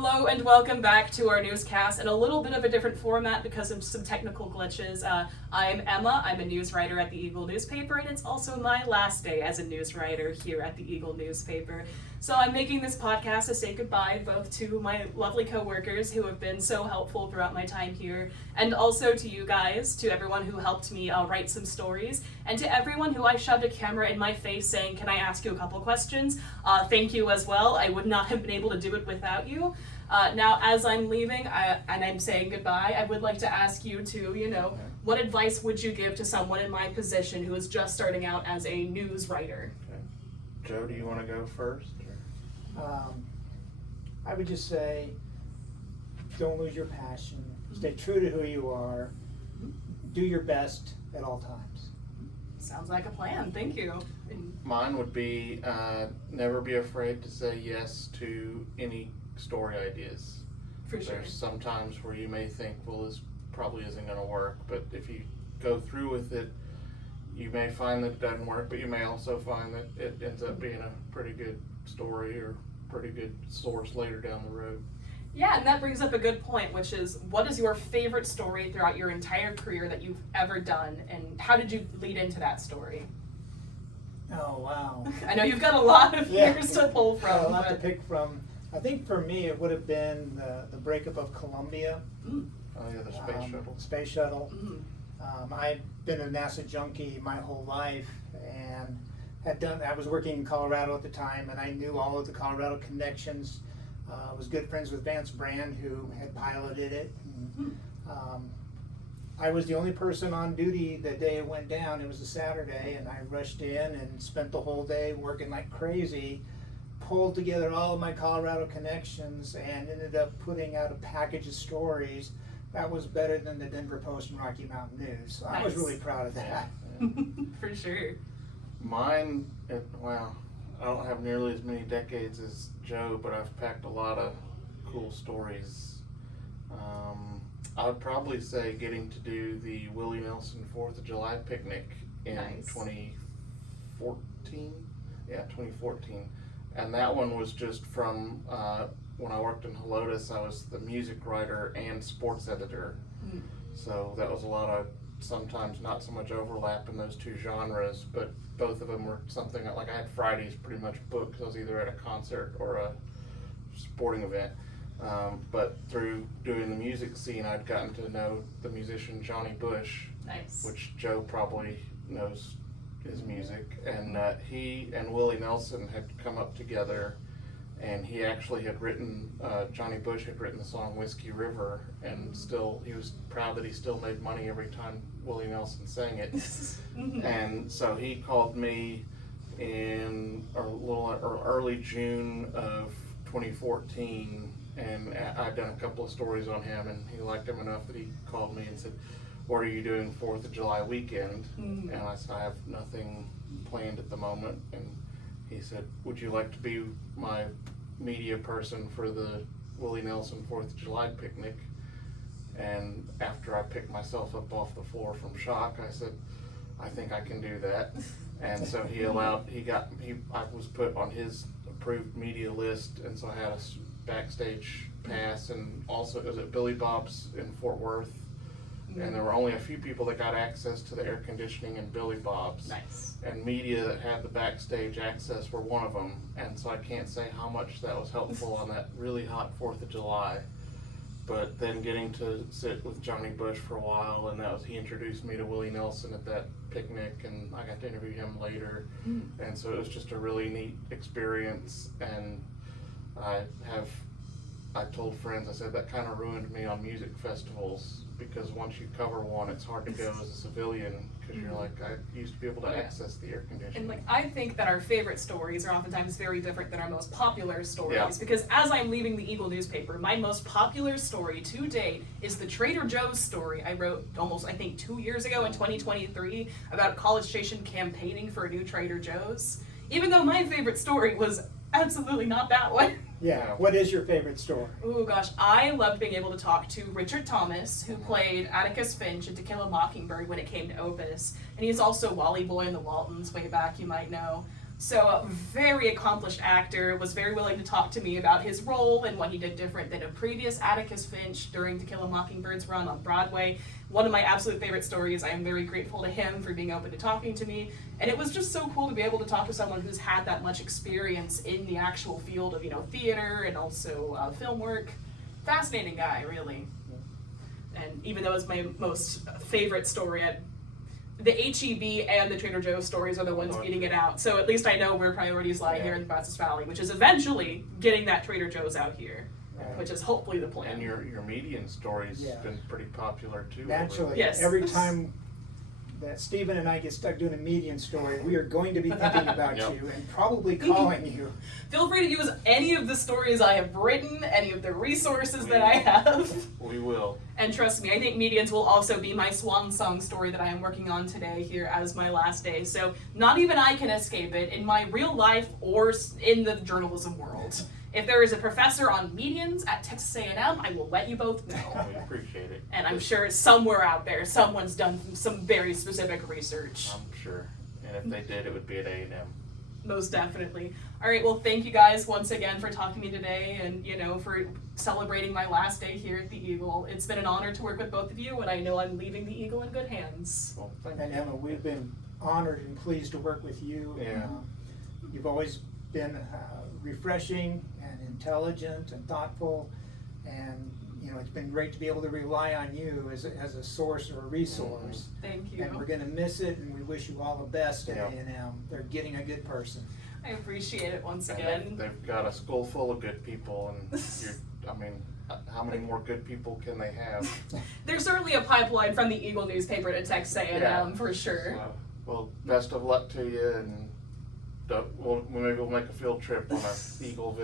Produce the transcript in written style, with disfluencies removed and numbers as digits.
Hello and welcome back to our newscast in a little bit of a different format because of some technical glitches. I'm Emma, I'm a news writer at the Eagle newspaper, and it's also my last day as a news writer here at the Eagle newspaper. So I'm making this podcast to say goodbye both to my lovely co-workers who have been so helpful throughout my time here, and also to you guys, to everyone who helped me write some stories, and to everyone who I shoved a camera in my face saying, "Can I ask you a couple questions?" Thank you as well. I would not have been able to do it without you. Now, as I'm leaving and I'm saying goodbye, I would like to ask you to, what advice would you give to someone in my position who is just starting out as a news writer? Okay. Joe, do you want to go first? I would just say, don't lose your passion. Stay true to who you are. Do your best at all times. Sounds like a plan. Thank you. Mine would be never be afraid to say yes to any story ideas. For sure. There's some times where you may think, well, this probably isn't going to work, but if you go through with it, you may find that it doesn't work, but you may also find that it ends up being a pretty good story or pretty good source later down the road. Yeah, and that brings up a good point, which is, what is your favorite story throughout your entire career that you've ever done, and how did you lead into that story? Oh, wow. I know you've got a lot of years to pull from. A lot to pick from. I think for me it would have been the breakup of Columbia. Oh yeah, the space shuttle. Space shuttle. Mm-hmm. I've been a NASA junkie my whole life, and I was working in Colorado at the time, and I knew all of the Colorado connections. I was good friends with Vance Brand, who had piloted it. And, I was the only person on duty the day it went down. It was a Saturday, and I rushed in and spent the whole day working like crazy, pulled together all of my Colorado connections, and ended up putting out a package of stories that was better than the Denver Post and Rocky Mountain News. So I was really proud of that. For sure. Mine, wow, I don't have nearly as many decades as Joe, but I've packed a lot of cool stories. I would probably say getting to do the Willie Nelson 4th of July picnic in 2014. Yeah, 2014. And that one was just from when I worked in Helotes. I was the music writer and sports editor. So that was a lot of, sometimes not so much overlap in those two genres, but both of them were something like I had Fridays pretty much booked because I was either at a concert or a sporting event. But through doing the music scene, I'd gotten to know the musician Johnny Bush, which Joe probably knows his music, and he and Willie Nelson had come up together, and he actually had written, Johnny Bush had written the song Whiskey River, and he was proud that he still made money every time Willie Nelson sang it. And so he called me in early June of 2014, and I'd done a couple of stories on him, and he liked them enough that he called me and said, "What are you doing 4th of July weekend?" And I said, "I have nothing planned at the moment." And he said, "Would you like to be my media person for the Willie Nelson 4th of July picnic?" And after I picked myself up off the floor from shock, I said, "I think I can do that." And so I was put on his approved media list, and so I had a backstage pass, and also it was at Billy Bob's in Fort Worth. And there were only a few people that got access to the air conditioning in Billy Bob's. And media that had the backstage access were one of them. And so I can't say how much that was helpful on that really hot 4th of July. But then getting to sit with Johnny Bush for a while, and he introduced me to Willie Nelson at that picnic, and I got to interview him later. And so it was just a really neat experience. And I told friends, I said, that kind of ruined me on music festivals, because once you cover one, it's hard to go as a civilian, because you're like, I used to be able to access the air conditioning. And I think that our favorite stories are oftentimes very different than our most popular stories, because as I'm leaving the Eagle newspaper, my most popular story to date is the Trader Joe's story I wrote almost, I think, 2 years ago in 2023 about College Station campaigning for a new Trader Joe's, even though my favorite story was absolutely not that one. Yeah, what is your favorite story? Oh gosh, I loved being able to talk to Richard Thomas, who played Atticus Finch in To Kill a Mockingbird when it came to Opus, and he's also Wally Boy in the Waltons way back, you might know. So a very accomplished actor, was very willing to talk to me about his role and what he did different than a previous Atticus Finch during To Kill a Mockingbird's run on Broadway. One of my absolute favorite stories. I am very grateful to him for being open to talking to me. And it was just so cool to be able to talk to someone who's had that much experience in the actual field of, theater and also film work. Fascinating guy, really. And even though it's my most favorite story, the HEB and the Trader Joe's stories are the ones beating it out. So at least I know where priorities lie here in the Brazos Valley, which is eventually getting that Trader Joe's out here, which is hopefully the plan. And your median story's been pretty popular too. Naturally, Yes. every time that Stephen and I get stuck doing a median story, we are going to be thinking about you and probably calling you. Feel free to use any of the stories I have written, any of the resources that I have. We will. And trust me, I think medians will also be my swan song story that I am working on today here as my last day. So not even I can escape it in my real life or in the journalism world. If there is a professor on medians at Texas A&M, I will let you both know. We appreciate it. And I'm sure somewhere out there, someone's done some very specific research. I'm sure. And if they did, it would be at A&M. Most definitely. All right, well, thank you guys once again for talking to me today and, for celebrating my last day here at the Eagle. It's been an honor to work with both of you, and I know I'm leaving the Eagle in good hands. Well, thank And you. Emma, we've been honored and pleased to work with you. Yeah. You've always been refreshing and intelligent and thoughtful, and it's been great to be able to rely on you as a source or a resource. Thank you. And we're going to miss it, and we wish you all the best at Yeah. A&M. They're getting a good person. I appreciate it once And again. they've got a school full of good people, and how many more good people can they have? There's certainly a pipeline from the Eagle newspaper to Texas A&M for sure. So, well, best of luck to you, and maybe we'll make a field trip on a Eagle visit.